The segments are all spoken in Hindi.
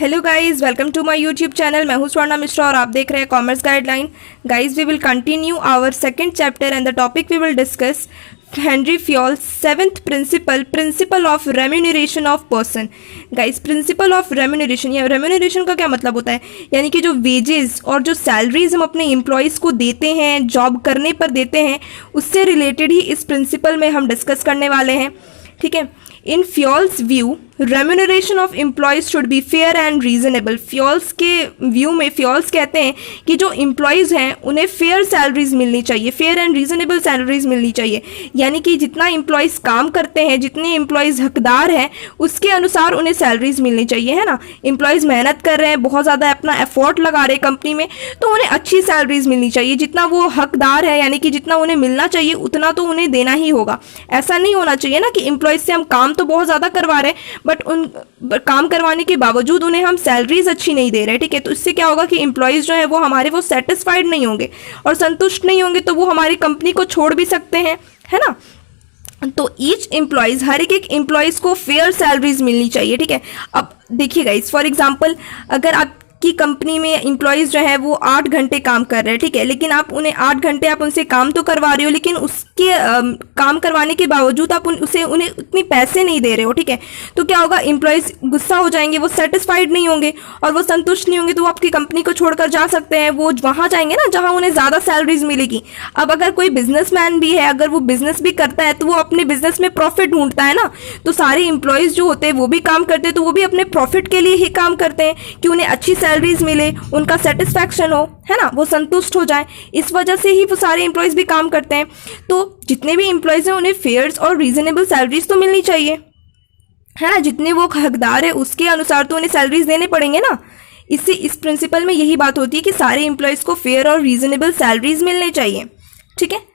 Hello guys, welcome to my YouTube channel. मैं हूं स्वर्णा मिश्रा और आप देख रहे हैं commerce guideline. Guys, we will continue our second chapter and the topic we will discuss Henri Fayol's seventh principle of remuneration of person. Guys, principle of remuneration या रेम्यूनरेशन का क्या मतलब होता है, यानी कि जो वेजेस और जो सैलरीज हम अपने एम्प्लॉयज़ को देते हैं, जॉब करने पर देते हैं, उससे रिलेटेड ही इस प्रिंसिपल में हम डिस्कस करने वाले हैं। ठीक है। In Fayol's view remuneration of employees should be fair and reasonable. Fayol's के व्यू में फ्योल्स कहते हैं कि जो एम्प्लॉयज़ हैं उन्हें फेयर सैलरीज मिलनी चाहिए, फेयर एंड रीजनेबल सैलरीज मिलनी चाहिए। यानी कि जितना एम्प्लॉयज़ काम करते हैं, जितने एम्प्लॉयज़ हकदार हैं, उसके अनुसार उन्हें सैलरीज मिलनी चाहिए, है ना। एम्प्लॉयज़ मेहनत कर रहे हैं, बहुत ज़्यादा अपना एफर्ट लगा रहे हैं कंपनी में, तो उन्हें अच्छी सैलरीज मिलनी चाहिए। जितना वो हकदार है, यानी कि जितना उन्हें मिलना चाहिए उतना तो उन्हें देना ही होगा। ऐसा नहीं होना चाहिए ना कि एम्प्लॉयज़ से हम काम तो बहुत ज़्यादा करवा रहे हैं बट उन काम करवाने के बावजूद उन्हें हम सैलरीज अच्छी नहीं दे रहे। ठीक है। तो इससे क्या होगा कि एम्प्लॉयज़ जो है वो हमारे वो सेटिस्फाइड नहीं होंगे और संतुष्ट नहीं होंगे, तो वो हमारी कंपनी को छोड़ भी सकते हैं, है ना। तो ईच एम्प्लॉयज़, हर एक एम्प्लॉयज़ को फेयर सैलरीज मिलनी चाहिए। ठीक है। अब देखिए गाइस, फॉर एग्जांपल अगर आपकी कंपनी में एम्प्लॉयज़ जो है वो 8 घंटे काम कर रहे हैं, ठीक है, लेकिन आप उन्हें 8 घंटे आप उनसे काम तो करवा रहे हो, लेकिन उसके काम करवाने के बावजूद आप उन्हें उतने पैसे नहीं दे रहे हो। ठीक है। तो क्या होगा, एम्प्लॉयज़ गुस्सा हो जाएंगे, वो सेटिस्फाइड नहीं होंगे और वो संतुष्ट नहीं होंगे, तो वो आपकी कंपनी को छोड़कर जा सकते हैं। वो वहाँ जाएंगे ना जहाँ उन्हें ज़्यादा सैलरीज मिलेगी। अब अगर कोई बिजनेसमैन भी है, अगर वो बिजनेस भी करता है, तो वो अपने बिजनेस में प्रॉफिट ढूंढता है ना। तो सारे एम्प्लॉयज़ जो होते हैं वो भी काम करते हैं, तो वो भी अपने प्रॉफिट के लिए ही काम करते हैं कि उन्हें अच्छी सैलरीज मिले, उनका सेटिस्फैक्शन हो, है ना, वो संतुष्ट हो जाए। इस वजह से ही वो सारे एम्प्लॉयज़ भी काम करते हैं। तो जितने भी एम्प्लॉयज़ हैं उन्हें फेयर और रीजनेबल सैलरीज तो मिलनी चाहिए, है ना। जितने वो हकदार है उसके अनुसार तो उन्हें सैलरीज देने पड़ेंगे ना। इससे इस प्रिंसिपल में यही बात होती है कि सारे एम्प्लॉयज़ को फेयर और रीजनेबल सैलरीज मिलने चाहिए। ठीक है।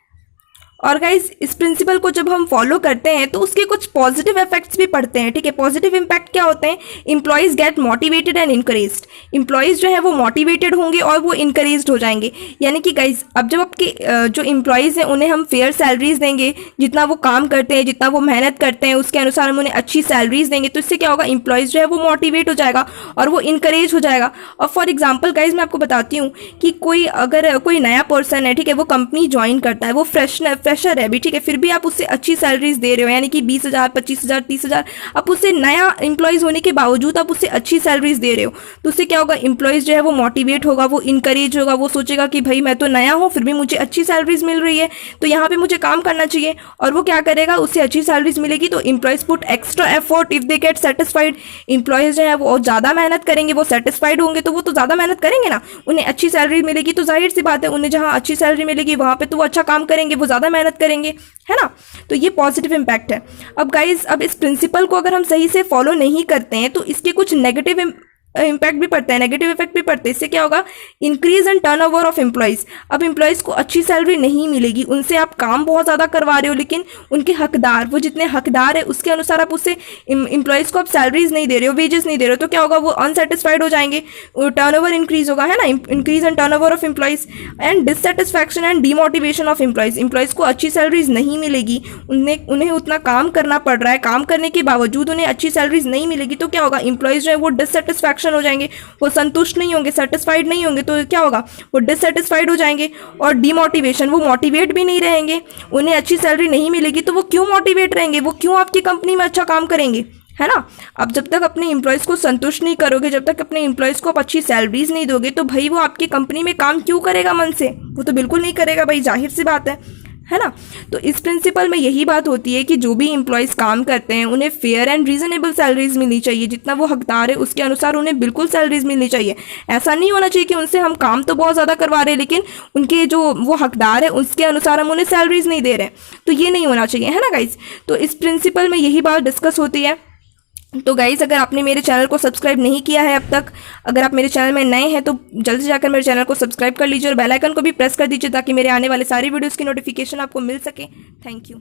और गाइज, इस प्रिंसिपल को जब हम फॉलो करते हैं तो उसके कुछ पॉजिटिव इफेक्ट्स भी पड़ते हैं। ठीक है। पॉजिटिव इम्पैक्ट क्या होते हैं, employees get motivated and encouraged. Employees जो है वो मोटिवेटेड होंगे और वो इनकरेज्ड हो जाएंगे। यानी कि गाइज, अब जब आपके जो एम्प्लॉयज़ हैं उन्हें हम फेयर सैलरीज देंगे, जितना वो काम करते हैं, जितना वो मेहनत करते हैं, उसके अनुसार हम उन्हें अच्छी सैलरीज देंगे, तो इससे क्या होगा, एम्प्लॉयज़ जो है वो मोटिवेट हो जाएगा और वो इनकरेज हो जाएगा। और फॉर एग्जाम्पल गाइज, मैं आपको बताती हूँ कि अगर कोई नया पर्सन है, ठीक है, वो कंपनी ज्वाइन करता है, वो फ्रेशर है अभी, ठीक है, फिर भी आप उससे अच्छी सैलरीज दे रहे हो, यानी कि 20,000, 25,000, 30,000, आप उससे नया एम्प्लॉयज़ होने के बावजूद आप उससे अच्छी सैलरीज दे रहे हो, तो उससे क्या होगा, एम्प्लॉयज़ जो है वो मोटिवेट होगा, वो इनकरेज होगा, वो सोचेगा कि भाई मैं तो नया हूँ फिर भी मुझे अच्छी सैलरीज मिल रही है, तो यहाँ पे मुझे काम करना चाहिए। और वो क्या करेगा, उससे अच्छी सैलरीज मिलेगी तो employees put extra effort if they get satisfied. Employees जो है वो ज़्यादा मेहनत करेंगे, वो सेटिस्फाइड होंगे तो वो तो ज़्यादा मेहनत करेंगे ना, उन्हें अच्छी सैलरी मिलेगी, तो जाहिर सी बात है उन्हें जहाँ अच्छी सैलरी मिलेगी वहाँ पे तो वो अच्छा काम करेंगे, वो ज़्यादा मेहनत करेंगे, है ना। तो ये पॉजिटिव इम्पैक्ट है। अब गाइज, अब इस प्रिंसिपल को अगर हम सही से फॉलो नहीं करते हैं तो इसके कुछ नेगेटिव इम्पैक्ट भी पड़ता है, नेगेटिव इफेक्ट भी पड़ते हैं। इससे क्या होगा, increase in turnover of employees. अब एम्प्लॉयज़ को अच्छी सैलरी नहीं मिलेगी, उनसे आप काम बहुत ज़्यादा करवा रहे हो, लेकिन उनके हकदार, वो जितने हकदार है उसके अनुसार आप उससे एम्प्लॉयज़ को आप सैलरीज नहीं दे रहे हो, वेजेस नहीं दे रहे हो, तो क्या होगा, वो अनसेटिस्फाइड हो जाएंगे, टर्नओवर इंक्रीज होगा, है ना, increase in turnover of employees and dissatisfaction and demotivation of employees. Employees को अच्छी सैलरीज नहीं मिलेगी, उन्हें उतना काम करना पड़ रहा है, काम करने के बावजूद उन्हें अच्छी सैलरीज नहीं मिलेगी, तो क्या होगा, एम्प्लॉयज़ जो है वो डिससेटिस्फैक्शन हो जाएंगे, वो संतुष्ट नहीं होंगे, सेटिस्फाइड नहीं होंगे, तो क्या होगा, वो डिससेटिस्फाइड हो जाएंगे। और डीमोटिवेशन, वो मोटिवेट भी नहीं रहेंगे, उन्हें अच्छी सैलरी नहीं मिलेगी तो वो क्यों मोटिवेट रहेंगे, वो क्यों आपकी कंपनी में अच्छा काम करेंगे, है ना। अब जब तक अपने एम्प्लॉयज़ को संतुष्ट नहीं करोगे, जब तक अपने एम्प्लॉयज़ को आप अच्छी सैलरीज नहीं दोगे, तो भाई वो आपकी कंपनी में काम क्यों करेगा मन से, वो तो बिल्कुल नहीं करेगा भाई, जाहिर सी बात है ना। तो इस प्रिंसिपल में यही बात होती है कि जो भी एम्प्लॉयज़ काम करते हैं उन्हें फेयर एंड रीजनेबल सैलरीज मिलनी चाहिए, जितना वो हकदार है उसके अनुसार उन्हें बिल्कुल सैलरीज मिलनी चाहिए। ऐसा नहीं होना चाहिए कि उनसे हम काम तो बहुत ज़्यादा करवा रहे हैं लेकिन उनके जो वो हकदार है उसके अनुसार हम उन्हें सैलरीज नहीं दे रहे हैं, तो ये नहीं होना चाहिए, है ना गाइज। तो इस प्रिंसिपल में यही बात डिस्कस होती है। तो गाइज़, अगर आपने मेरे चैनल को सब्सक्राइब नहीं किया है अब तक, अगर आप मेरे चैनल में नए हैं तो जल्दी से जाकर मेरे चैनल को सब्सक्राइब कर लीजिए और बेल आइकन को भी प्रेस कर दीजिए ताकि मेरे आने वाले सारी वीडियोज़ की नोटिफिकेशन आपको मिल सके। Thank you.